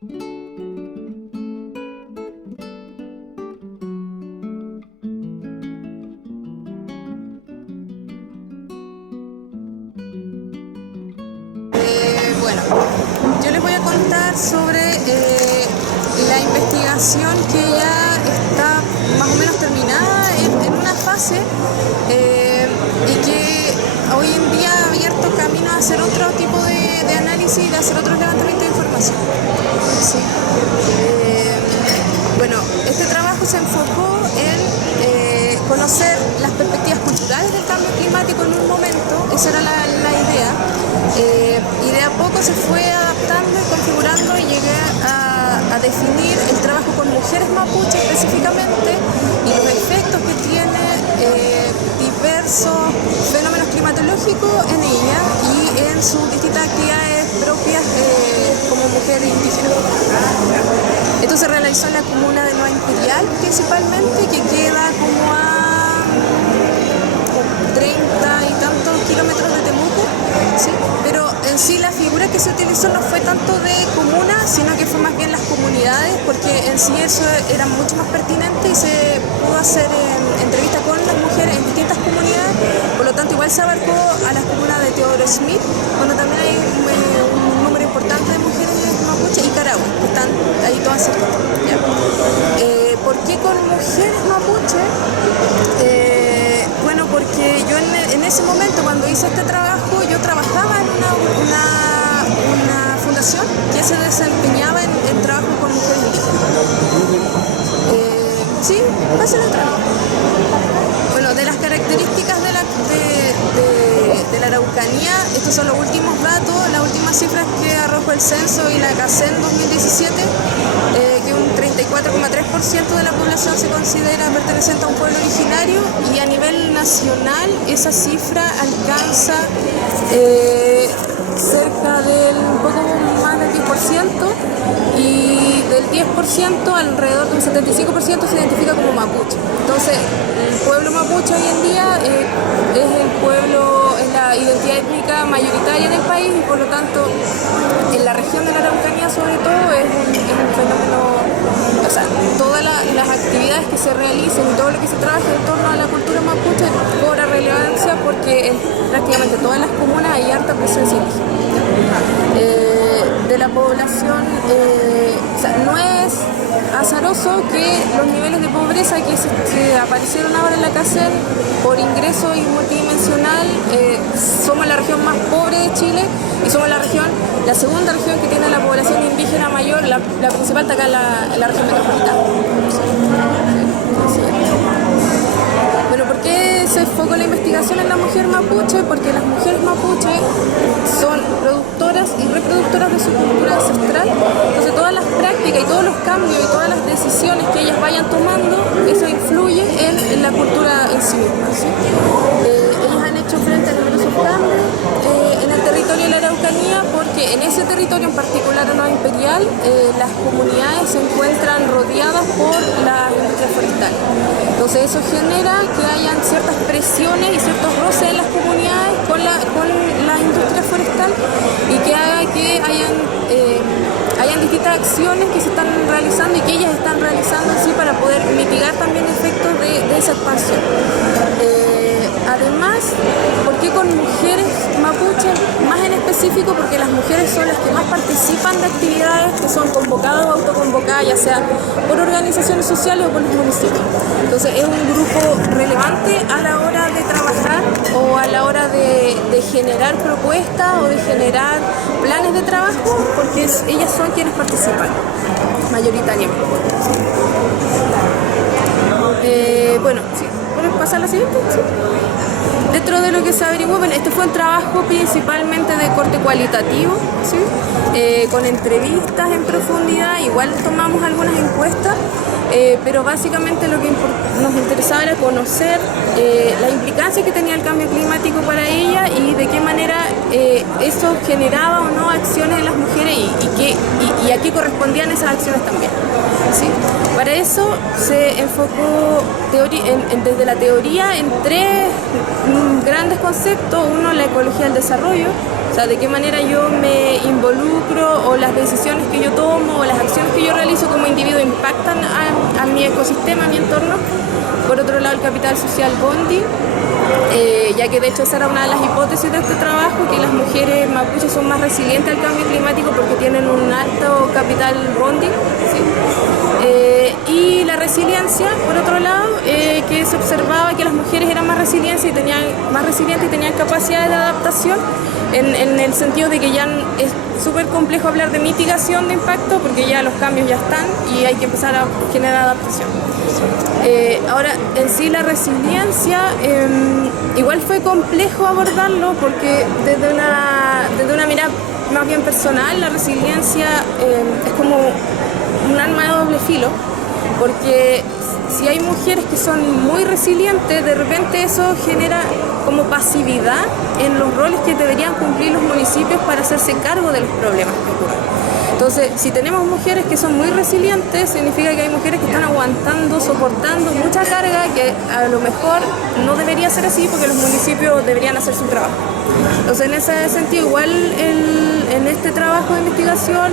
Bueno, yo les voy a contar sobre la investigación que ya está más o menos terminada en una fase y que hoy en día ha abierto camino a hacer otro tipo de análisis y de hacer otros levantamientos de información. Sí. Bueno, este trabajo se enfocó en conocer las perspectivas culturales del cambio climático en un momento, esa era la idea, y de a poco se fue adaptando y configurando y llegué a definir el trabajo con mujeres mapuche específicamente y los efectos que tiene diversos fenómenos climatológicos en ella y en sus distintas actividades propias como mujer indígena. Esto se realizó en la comuna de Nueva Imperial principalmente, que queda como a 30 y tantos kilómetros de Temuco, ¿sí? Pero en sí la figura que se utilizó no fue tanto de comuna, sino que fue más bien las comunidades, porque en sí eso era mucho más pertinente y se pudo hacer entrevistas con las mujeres en distintas comunidades, por lo tanto igual se abarcó a las comunas de Teodoro Smith, donde también hay un número importante de mujeres mapuche y Carahue, que están ahí todas cerca. ¿Por qué con mujeres mapuche? Bueno, porque yo en ese momento, cuando hice este trabajo, yo trabajaba en una fundación que se desempeñaba en trabajo con mujeres indígenas. Sí, va a ser el trabajo. Bueno, de las características de la Araucanía, estos son los últimos datos, las últimas cifras que arrojó el censo y la CACEN 2017, que un 34,3% de la población se considera perteneciente a un pueblo originario, y a nivel nacional esa cifra alcanza cerca del un poco más del 10%, y del 10% alrededor de un 75% se identifica como mapuche. Entonces el pueblo mapuche hoy en día es el pueblo, es la identidad étnica mayoritaria en el país, y por lo tanto en la región de la Araucanía sobre todo es un fenómeno, o sea, todas las actividades que se realicen y todo lo que se trabaja en torno a la cultura mapuche cobra relevancia, porque en prácticamente todas las comunas hay harta presencia indígena. De la población, o sea, no es azaroso que los niveles de pobreza que aparecieron ahora en la CACEN por ingreso y multidimensional, somos la región más pobre de Chile y somos la segunda región que tiene la población indígena mayor, la principal está acá en la región metropolitana. Bueno, ¿por qué se enfocó la investigación en la mujer mapuche? Porque las mujeres mapuche son productoras y reproductoras de su cultura ancestral, entonces todas las prácticas y todos los cambios y todas las decisiones que ellas vayan tomando, eso influye en la cultura en sí misma, ¿sí? Ellas han hecho frente a numerosos cambios en el territorio de la Araucanía, porque en ese territorio en particular, en Nueva Imperial, las comunidades se encuentran rodeadas por la industria forestal. Entonces eso genera que hayan ciertas presiones y ciertos roces en las comunidades con la industria forestal, y que haga que hayan distintas acciones que se están realizando y que ellas están realizando así para poder mitigar también efectos de esa expansión. Además, ¿por qué con mujeres mapuches? Más en específico porque las mujeres son las que más participan de actividades que son convocadas o autoconvocadas, ya sea por organizaciones sociales o por los municipios. Entonces es un grupo relevante a la hora de trabajar o a la hora de generar propuestas o de generar planes de trabajo, porque ellas son quienes participan mayoritariamente. Bueno, sí. ¿Puedes pasar a la siguiente? Sí. Dentro de lo que se averiguó, bueno, este fue un trabajo principalmente de corte cualitativo, ¿sí? Con entrevistas en profundidad, igual tomamos algunas encuestas, pero básicamente lo que nos interesaba era conocer la implicancia que tenía el cambio climático para ella y de qué manera eso generaba o no acciones en las mujeres y a qué correspondían esas acciones también, ¿sí? Para eso se enfocó desde la teoría en tres grandes conceptos. Uno, la ecología del desarrollo, o sea, de qué manera yo me involucro o las decisiones que yo tomo o las sentido impactan a mi ecosistema, a mi entorno. Por otro lado, el capital social Bondi, ya que de hecho esa era una de las hipótesis de este trabajo, que las mujeres mapuches son más resilientes al cambio climático porque tienen un alto capital Bondi, ¿sí? Y la resiliencia, por otro lado, que se observaba que las mujeres eran más resilientes y tenían capacidades de adaptación, en el sentido de que ya es súper complejo hablar de mitigación de impacto porque ya los cambios ya están y hay que empezar a generar adaptación. Ahora, en sí la resiliencia igual fue complejo abordarlo porque desde una mirada más bien personal, la resiliencia es como un arma de doble filo, porque si hay mujeres que son muy resilientes, de repente eso genera como pasividad en los roles que deberían cumplir los municipios para hacerse cargo de los problemas que ocurren. Entonces, si tenemos mujeres que son muy resilientes, significa que hay mujeres que están aguantando, soportando mucha carga, que a lo mejor no debería ser así porque los municipios deberían hacer su trabajo. Entonces, en ese sentido, igual en este trabajo de investigación,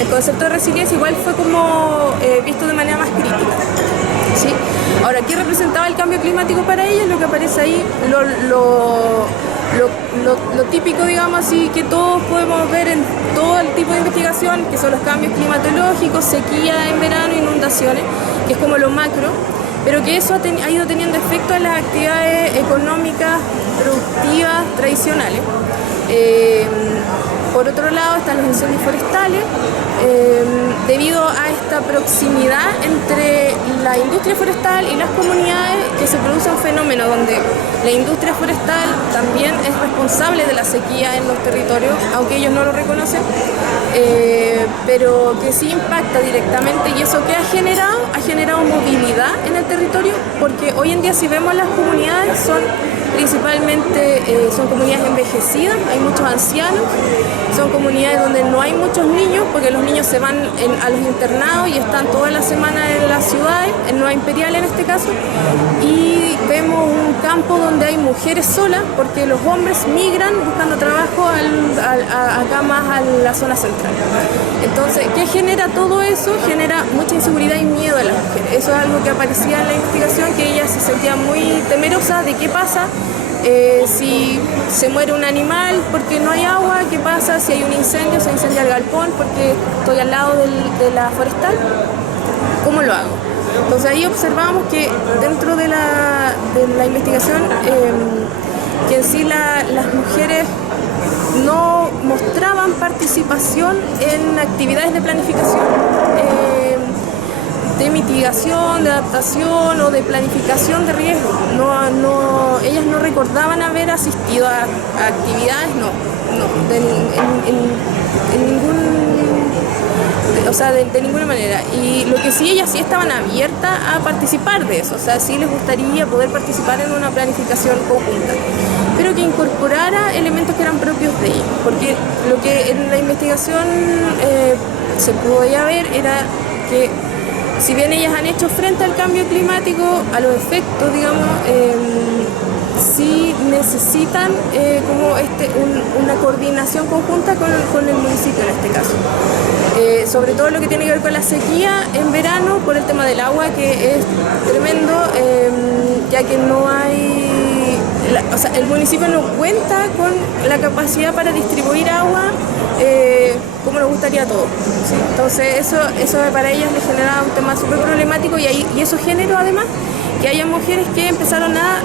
el concepto de resiliencia igual fue como visto de manera más crítica, ¿sí? Ahora, ¿qué representaba el cambio climático para ellos? Lo que aparece ahí, lo típico, digamos así, que todos podemos ver en todo el tipo de investigación, que son los cambios climatológicos, sequía en verano, inundaciones, que es como lo macro, pero que eso ha ido teniendo efecto en las actividades económicas, productivas, tradicionales. Por otro lado están los incendios forestales, debido a esta proximidad entre la industria forestal y las comunidades, que se produce un fenómeno donde la industria forestal también es responsable de la sequía en los territorios, aunque ellos no lo reconocen, pero que sí impacta directamente. ¿Y eso qué ha generado? Ha generado movilidad en el territorio, porque hoy en día si vemos las comunidades principalmente son comunidades envejecidas, hay muchos ancianos, son comunidades donde no hay muchos niños porque los niños se van a los internados y están toda la semana en las ciudades, en Nueva Imperial en este caso, y vemos un campo donde hay mujeres solas porque los hombres migran buscando trabajo acá más a la zona central. Entonces, ¿qué genera todo eso? Genera mucha inseguridad y miedo de las mujeres. Eso es algo que aparecía en la investigación, que ellas se sentían muy temerosas de qué pasa si se muere un animal porque no hay agua, qué pasa si hay un incendio, se incendia el galpón porque estoy al lado de la forestal, ¿cómo lo hago? Entonces ahí observamos que dentro de la investigación, que en sí las mujeres no mostraban participación en actividades de planificación, de mitigación, de adaptación o de planificación de riesgo. Ellas no recordaban haber asistido a actividades, de ninguna manera. Y lo que sí, ellas sí estaban abiertas a participar de eso, o sea, sí les gustaría poder participar en una planificación conjunta, pero que incorporara elementos que eran propios de ellas, porque lo que en la investigación se podía ver era que si bien ellas han hecho frente al cambio climático, a los efectos, digamos, sí necesitan como una coordinación conjunta con el municipio en este caso. Sobre todo lo que tiene que ver con la sequía en verano, por el tema del agua, que es tremendo, ya que no hay... el municipio no cuenta con la capacidad para distribuir agua como nos gustaría a todos, ¿sí? Entonces eso para ellas les generaba un tema súper problemático y eso generó además que haya mujeres que empezaron a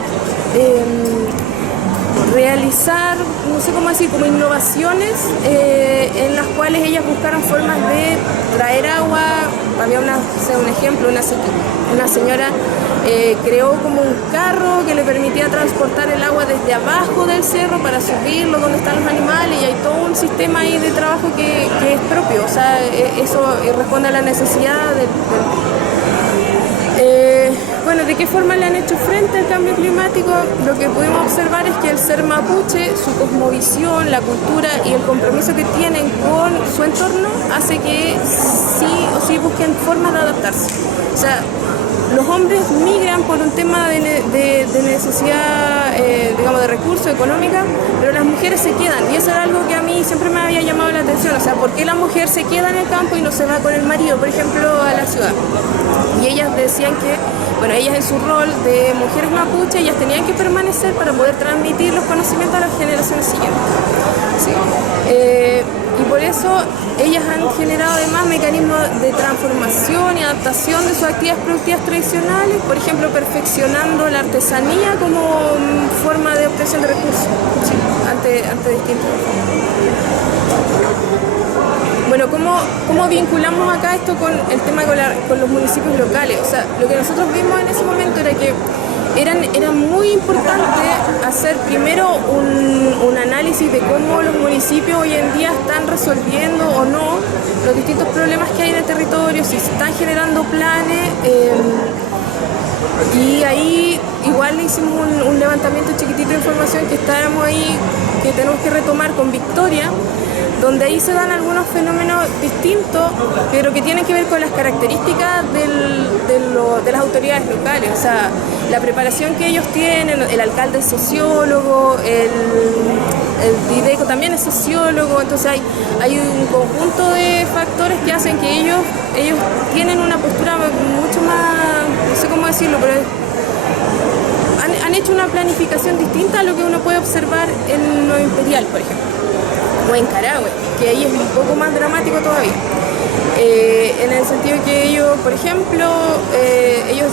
realizar, no sé cómo decir, como innovaciones en las cuales ellas buscaron formas de traer agua. Había un ejemplo, una señora creó como un carro que le permitía transportar el agua desde abajo del cerro para subirlo donde están los animales, y hay todo un sistema ahí de trabajo que es propio, o sea, eso responde a la necesidad bueno, ¿de qué forma le han hecho frente al cambio climático? Lo que pudimos observar es que el ser mapuche, su cosmovisión, la cultura y el compromiso que tienen con su entorno hace que sí o sí busquen formas de adaptarse. O sea, los hombres migran por un tema de necesidad, digamos, de recursos económica, pero las mujeres se quedan. Y eso era algo que a mí siempre me había llamado la atención. O sea, ¿por qué la mujer se queda en el campo y no se va con el marido, por ejemplo, a la ciudad? Y ellas decían que, bueno, ellas en su rol de mujeres mapuche, ellas tenían que permanecer para poder transmitir los conocimientos a las generaciones siguientes. ¿Sí? Y por eso ellas han generado además mecanismos de transformación y adaptación de sus actividades productivas tradicionales, por ejemplo, perfeccionando la artesanía como forma de obtención de recursos, ¿sí? ante distintos. Bueno, ¿cómo vinculamos acá esto con el tema con los municipios locales? O sea, lo que nosotros vimos en ese momento era que era muy importante hacer primero un análisis de cómo los municipios hoy en día están resolviendo o no los distintos problemas que hay en el territorio, si se están generando planes. Y ahí igual hicimos un levantamiento chiquitito de información que estábamos ahí, que tenemos que retomar con Victoria, donde ahí se dan algunos fenómenos distintos, pero que tienen que ver con las características de las autoridades locales. O sea, la preparación que ellos tienen, el alcalde es sociólogo, el Dideco también es sociólogo, entonces hay un conjunto de factores que hacen que ellos tienen una postura mucho más, no sé cómo decirlo, pero han hecho una planificación distinta a lo que uno puede observar en lo imperial, por ejemplo, o en Carahue, que ahí es un poco más dramático todavía. En el sentido que ellos, por ejemplo, ellos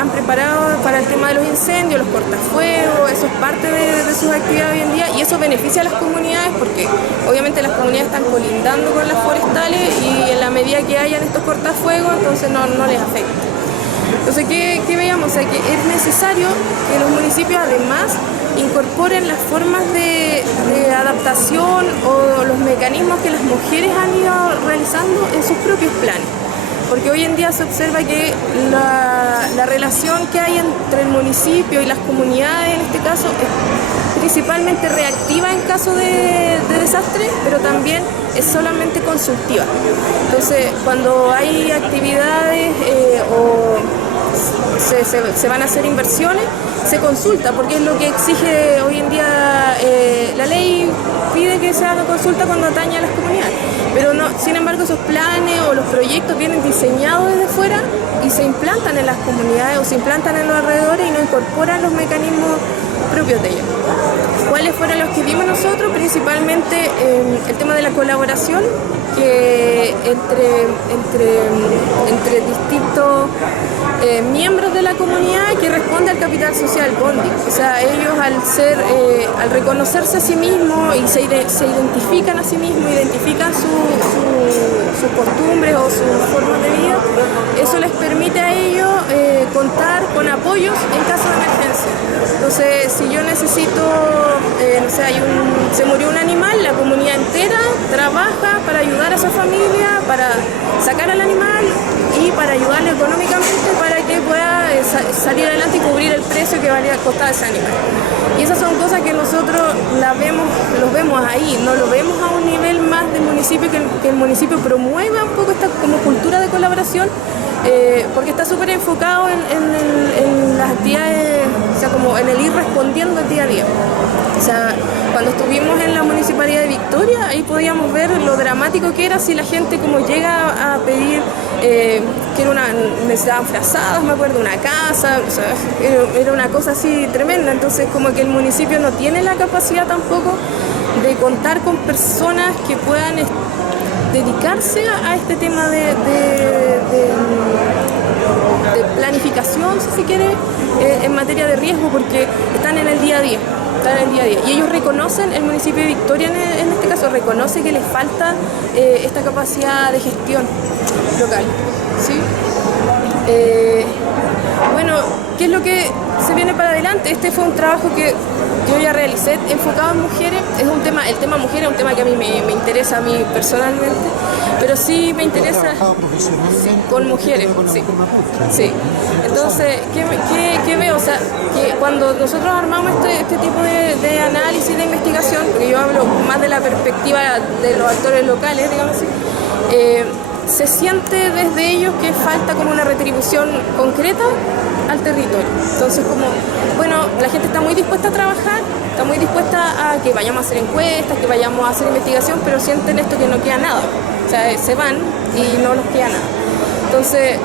han preparado para el tema de los incendios, los cortafuegos, eso es parte de sus actividades hoy en día, y eso beneficia a las comunidades porque obviamente las comunidades están colindando con las forestales y en la medida que hayan estos cortafuegos, entonces no les afecta. Entonces, ¿qué veíamos? O sea, que es necesario que los municipios además incorporen las formas de adaptación o los mecanismos que las mujeres han ido realizando en sus propios planes. Porque hoy en día se observa que la relación que hay entre el municipio y las comunidades, en este caso, es principalmente reactiva en caso de desastre, pero también es solamente consultiva. Entonces, cuando hay actividades o se van a hacer inversiones, se consulta, porque es lo que exige hoy en día la ley, pide que se haga consulta cuando atañe a las comunidades, pero no, sin embargo esos planes o los proyectos vienen diseñados desde fuera y se implantan en las comunidades o se implantan en los alrededores y no incorporan los mecanismos propios de ellos. ¿Cuáles fueron los que vimos nosotros? Principalmente el tema de la colaboración que entre distintos miembros de la comunidad que responde al capital social bonding. O sea, ellos al reconocerse a sí mismos y se identifican a sí mismos, identifican sus costumbres o sus formas de vida, eso les permite a ellos contar con apoyos en caso de emergencia. Entonces, si yo necesito, no sé, se murió un animal, la comunidad entera trabaja para ayudar a esa familia, para sacar al animal y para ayudarle económicamente para que pueda salir adelante y cubrir el precio que valía costar ese animal. Y esas son cosas que nosotros los vemos ahí, no lo vemos a un nivel más del municipio, que el municipio promueva un poco esta como cultura de colaboración, porque está súper enfocado en las actividades, o sea, como en el ir respondiendo el día a día. O sea, cuando estuvimos en la Municipalidad de Victoria, ahí podíamos ver lo dramático que era si la gente como llega a pedir que necesitaban frazadas, me acuerdo, una casa, o sea, era una cosa así tremenda. Entonces como que el municipio no tiene la capacidad tampoco de contar con personas que puedan dedicarse a este tema de planificación, si se quiere, en materia de riesgo, porque están en el día a día. Y ellos reconocen, el municipio de Victoria en este caso reconoce que les falta esta capacidad de gestión local, ¿sí? Bueno, ¿qué es lo que se viene para adelante? Este fue un trabajo que yo ya realicé enfocado en mujeres. El tema mujeres es un tema que a mí me interesa a mí personalmente, pero sí me interesa con mujeres, sí. Entonces, ¿qué veo? O sea, que cuando nosotros armamos este tipo de análisis, de investigación, porque yo hablo más de la perspectiva de los actores locales, digamos así, se siente desde ellos que falta como una retribución concreta al territorio. Entonces, como, bueno, la gente está muy dispuesta a trabajar, está muy dispuesta a que vayamos a hacer encuestas, que vayamos a hacer investigación, pero sienten esto que no queda nada. O sea, se van y no nos queda nada. Entonces,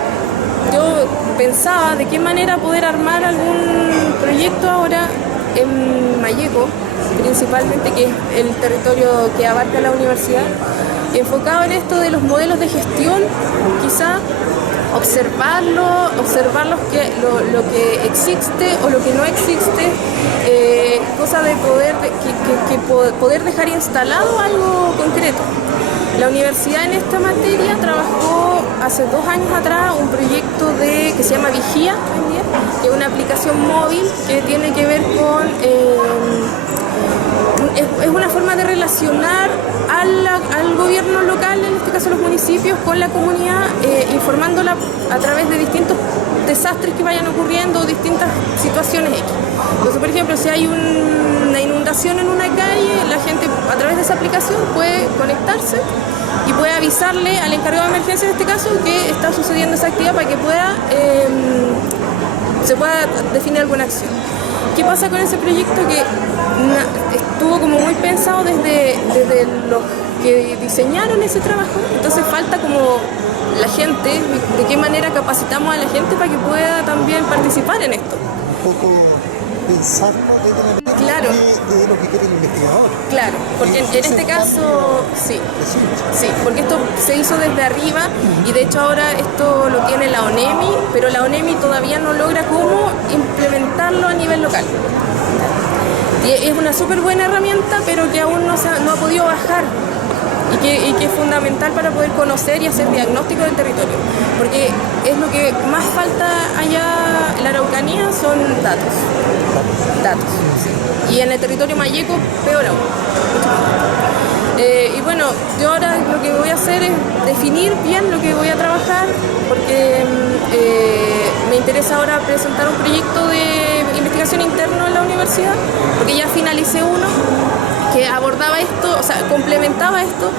yo pensaba de qué manera poder armar algún proyecto ahora en Malleco, principalmente, que es el territorio que abarca la universidad, enfocado en esto de los modelos de gestión, quizá observar lo que existe o lo que no existe, cosa de poder dejar instalado algo concreto. La universidad en esta materia trabajó hace 2 años atrás un proyecto que se llama Vigía, que es una aplicación móvil que tiene que ver con... es una forma de relacionar al gobierno local, en este caso los municipios, con la comunidad, informándola a través de distintos desastres que vayan ocurriendo o distintas situaciones X. Entonces, por ejemplo, si hay una inundación en una calle, la gente a través de esa aplicación puede conectarse y puede avisarle al encargado de emergencia, en este caso, que está sucediendo esa actividad para que se pueda definir alguna acción. ¿Qué pasa con ese proyecto? Que estuvo como muy pensado desde los que diseñaron ese trabajo, entonces falta como la gente, de qué manera capacitamos a la gente para que pueda también participar en esto. Un poco pensarlo desde la mente, claro, de lo que quiere el investigador. Claro, porque en este caso, sí, porque esto se hizo desde arriba y de hecho ahora esto lo tiene la ONEMI, pero la ONEMI todavía no logra cómo implementarlo a nivel local. Y es una súper buena herramienta, pero que aún no ha podido bajar y que es fundamental para poder conocer y hacer diagnóstico del territorio. Porque es lo que más falta allá en la Araucanía, son datos. Sí. Y en el territorio malleco, peor aún. Y bueno, yo ahora lo que voy a hacer es definir bien lo que voy a trabajar, porque me interesa ahora presentar un proyecto de investigación interno en la universidad, porque ya finalicé uno que abordaba esto, o sea, complementaba esto,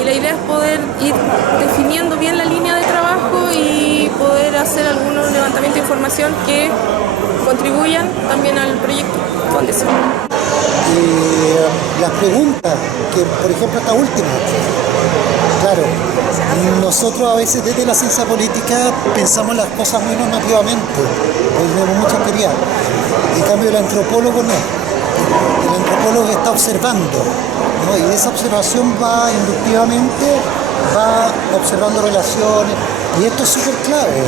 y la idea es poder ir definiendo bien la línea de trabajo y poder hacer algunos levantamientos de información que contribuyan también al proyecto. Las preguntas, que por ejemplo esta última, claro, nosotros a veces desde la ciencia política pensamos las cosas muy normativamente, tenemos mucha teoría, en cambio el antropólogo no. El antropólogo está observando, ¿no? Y esa observación va inductivamente, va observando relaciones, y esto es súper clave,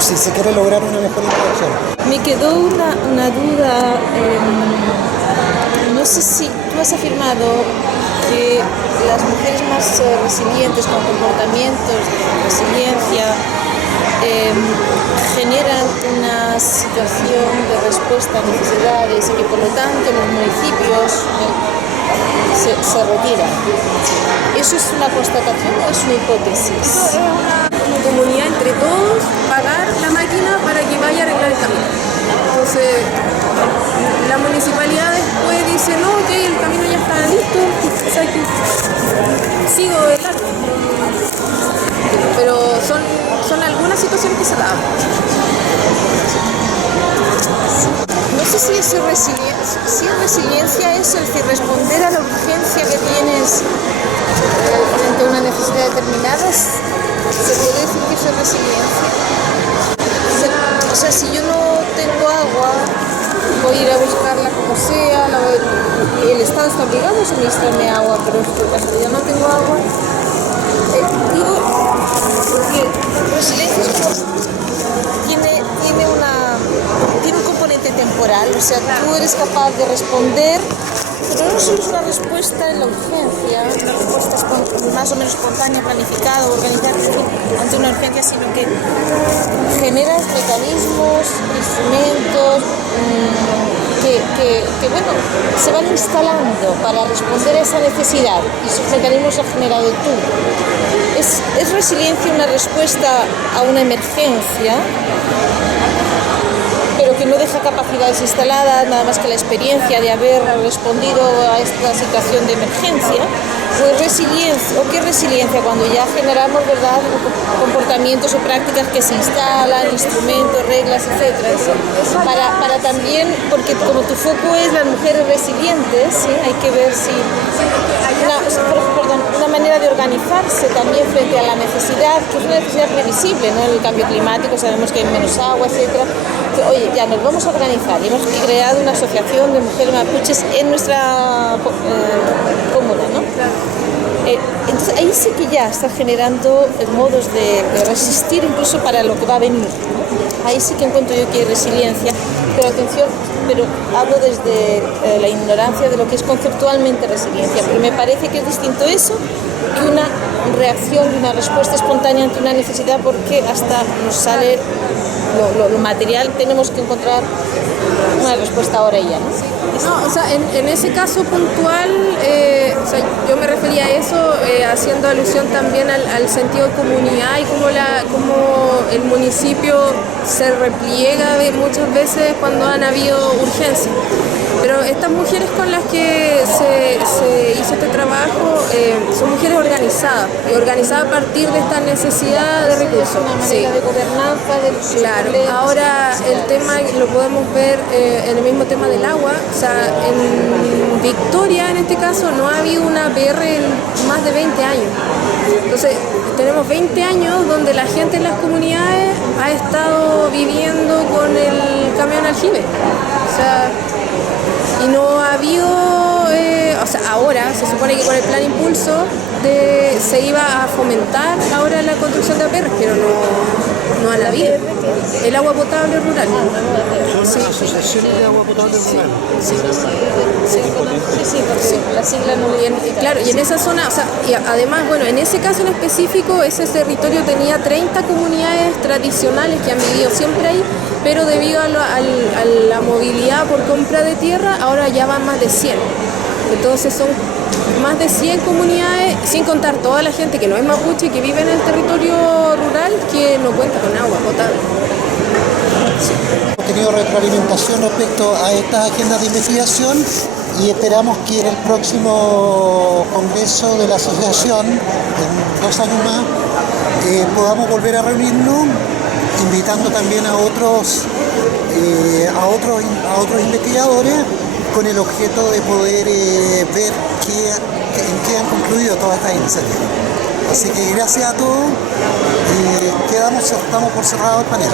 si se quiere lograr una mejor interacción. Me quedó una duda, no sé si tú has afirmado que las mujeres más resilientes, con comportamientos de resiliencia, generan una situación de respuesta a necesidades y que por lo tanto los municipios se retiran. ¿Eso es una constatación o es una hipótesis? Como comunidad, entre todos, pagar la máquina para que vaya a arreglar el camino. Entonces, la municipalidad después dice, no, ok, el camino ya está listo, o sea que sigo de largo. Pero son algunas situaciones que se dan. No sé si es resiliencia, si es resiliencia eso, es decir, responder a la urgencia que tienes frente a una necesidad determinada, ¿se puede decir que eso es resiliencia? O sea, si yo no tengo agua, voy a ir a buscarla como sea, el Estado está obligado a suministrarme agua, pero cuando yo no tengo agua, digo, porque resiliencia es como tiene un componente temporal, o sea, tú eres capaz de responder, pero no solo es una respuesta en la urgencia, una respuesta más o menos espontánea, planificada, organizada ante una urgencia, sino que generas mecanismos, instrumentos que bueno, se van instalando para responder a esa necesidad, y esos mecanismos los has generado tú. ¿Es resiliencia una respuesta a una emergencia, pero que no deja capacidades instaladas, nada más que la experiencia de haber respondido a esta situación de emergencia? Pues resiliencia, ¿o qué resiliencia? Cuando ya generamos, ¿verdad?, comportamientos o prácticas que se instalan, instrumentos, reglas, etcétera. Para también, porque como tu foco es las mujeres resilientes, ¿sí?, hay que ver si una manera de organizarse también frente a la necesidad, que es una necesidad previsible, ¿no? El cambio climático, sabemos que hay menos agua, etcétera. Oye, ya nos vamos a organizar y hemos creado una asociación de mujeres mapuches en nuestra comuna, ¿no? Entonces ahí sí que ya está generando modos de resistir incluso para lo que va a venir, ¿no? Ahí sí que encuentro yo que hay resiliencia, pero atención, pero hablo desde la ignorancia de lo que es conceptualmente resiliencia, porque me parece que es distinto eso que una reacción y una respuesta espontánea ante una necesidad, porque hasta nos sale lo material, tenemos que encontrar una respuesta ahora y ya, ¿no? No, o sea, en ese caso puntual, o sea, yo me refería a eso haciendo alusión también al sentido de comunidad y cómo el municipio se repliega muchas veces cuando han habido urgencias. Pero estas mujeres con las que se hizo este trabajo son mujeres organizadas, y organizadas a partir de esta necesidad de recursos. Una manera de gobernanza, de claro. Ahora el tema lo podemos ver en el mismo tema del agua. O sea, en Victoria, en este caso, no ha habido una PR en más de 20 años. Entonces, tenemos 20 años donde la gente en las comunidades ha estado viviendo con el camión aljibe. O sea, y no ha habido, o sea, ahora se supone que con el plan Impulso se iba a fomentar ahora la construcción de APR, pero no han habido. El agua potable rural. Son asociaciones de agua potable rural. Sí, porque la sigla no le... Claro, y en esa zona, o sea, y además, bueno, en ese caso en específico, ese territorio tenía 30 comunidades tradicionales que han vivido siempre ahí, pero debido a la movilidad por compra de tierra, ahora ya van más de 100. Entonces son más de 100 comunidades, sin contar toda la gente que no es mapuche, que vive en el territorio rural, que no cuenta con agua potable. Hemos tenido retroalimentación respecto a estas agendas de investigación y esperamos que en el próximo congreso de la asociación, en 2 años más, podamos volver a reunirnos, invitando también a otros investigadores, con el objeto de poder ver en qué han concluido todas estas iniciativas. Así que gracias a todos y estamos por cerrado el panel.